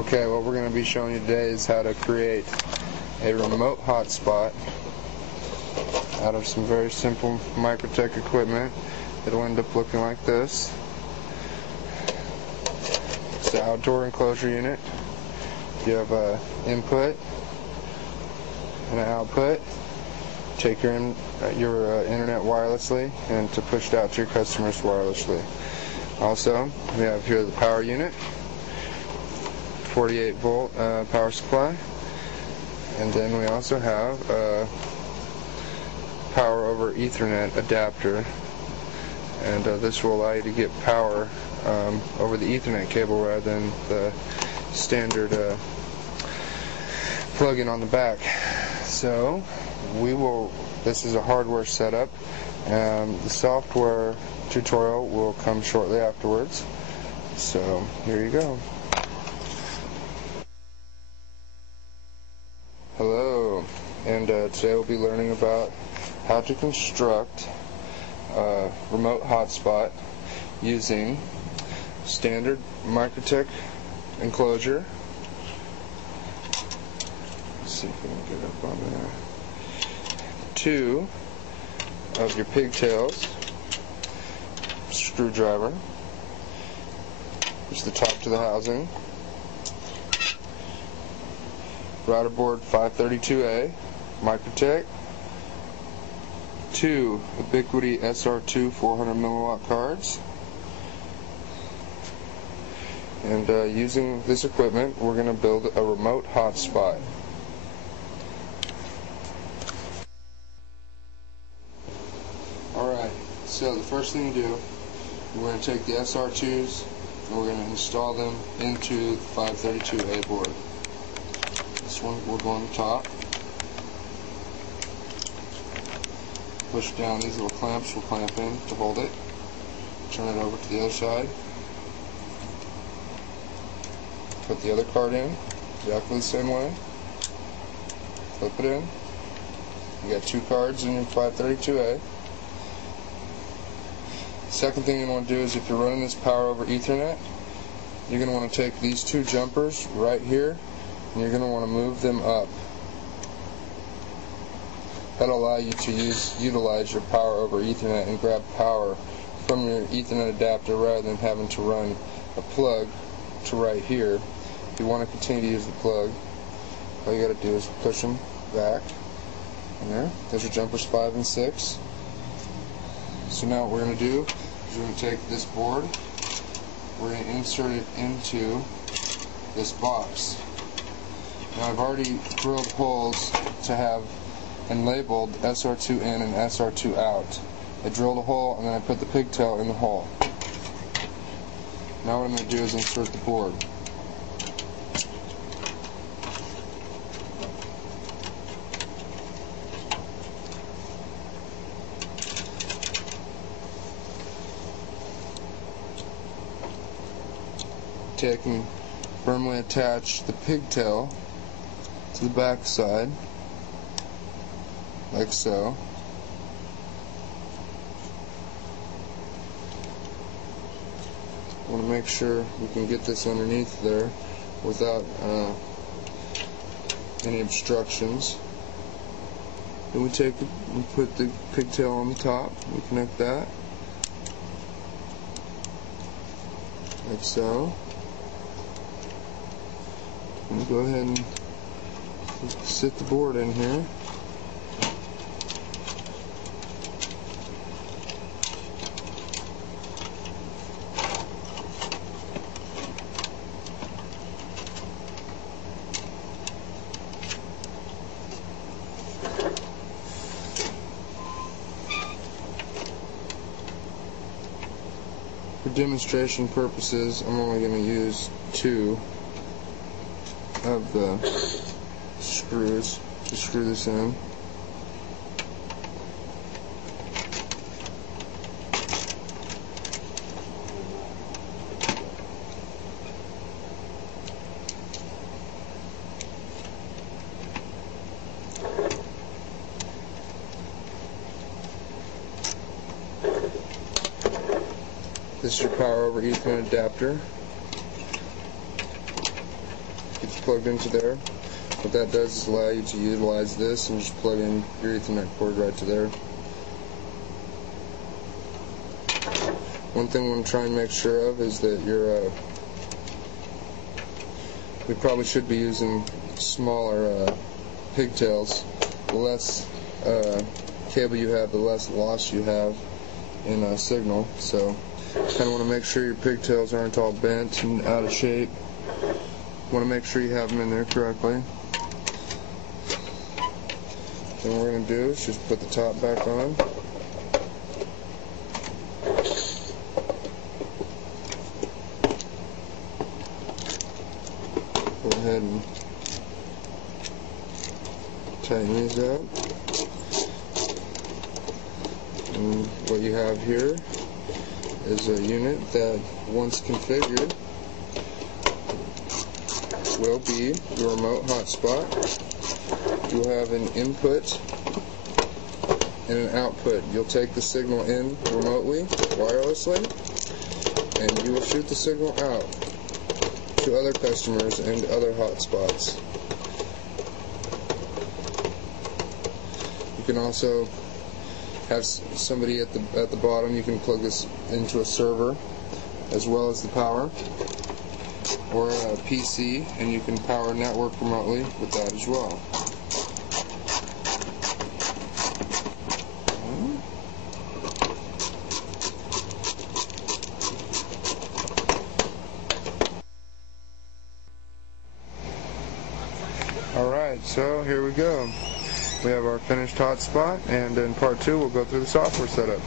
Okay, what we're going to be showing you today is how to create a remote hotspot out of some very simple Mikrotik equipment. It'll end up looking like this. It's the outdoor enclosure unit. You have an input and an output. Take your internet wirelessly and to push it out to your customers wirelessly. Also, we have here the power unit, 48 volt power supply, and then we also have a power over Ethernet adapter, and this will allow you to get power over the Ethernet cable rather than the standard plug-in on the back. So this is a hardware setup, and the software tutorial will come shortly afterwards. So here you go. Hello, and today we'll be learning about how to construct a remote hotspot using standard Mikrotik enclosure. Let's see if we can get up on there. 2 of your pigtails, screwdriver, just the top to the housing, Routerboard 532A, Mikrotik, 2 Ubiquiti SR2 400 milliwatt cards, and using this equipment we're going to build a remote hotspot. Alright, so the first thing to do, we're going to take the SR2s and we're going to install them into the 532A board. This one will go on the top. Push down, these little clamps will clamp in to hold it. Turn it over to the other side. Put the other card in exactly the same way. Flip it in. You got 2 cards in your 532A. Second thing you want to do is, if you're running this power over Ethernet, you're going to want to take these 2 jumpers right here and you're going to want to move them up. That'll allow you to utilize your power over Ethernet and grab power from your Ethernet adapter rather than having to run a plug to right here. If you want to continue to use the plug, all you got to do is push them back. And there, those are jumpers 5 and 6. So now what we're going to do is we're going to take this board, we're going to insert it into this box. Now I've already drilled holes to have and labeled SR2 in and SR2 out. I drilled a hole and then I put the pigtail in the hole. Now what I'm going to do is insert the board. Take and firmly attach the pigtail to the back side, like so. I want to make sure we can get this underneath there without any obstructions. Then we put the pigtail on the top, we connect that, like so. And go ahead and sit the board in here. For demonstration purposes, I'm only going to use 2 of the screws to screw this in. This is your power over Ethernet adapter. gets plugged into there. What that does is allow you to utilize this and just plug in your Ethernet cord right to there. One thing we want to try and make sure of is that we probably should be using smaller pigtails. The less cable you have, the less loss you have in a signal. So you kind of want to make sure your pigtails aren't all bent and out of shape. You want to make sure you have them in there correctly. Then what we're going to do is just put the top back on. Go ahead and tighten these up. And what you have here is a unit that, once configured, will be your remote hotspot. You'll have an input and an output. You'll take the signal in remotely, wirelessly, and you will shoot the signal out to other customers and other hotspots. You can also have somebody at the bottom. You can plug this into a server as well as the power, or a PC, and you can power network remotely with that as well. Alright, so here we go. We have our finished hotspot, and in part 2 we'll go through the software setup.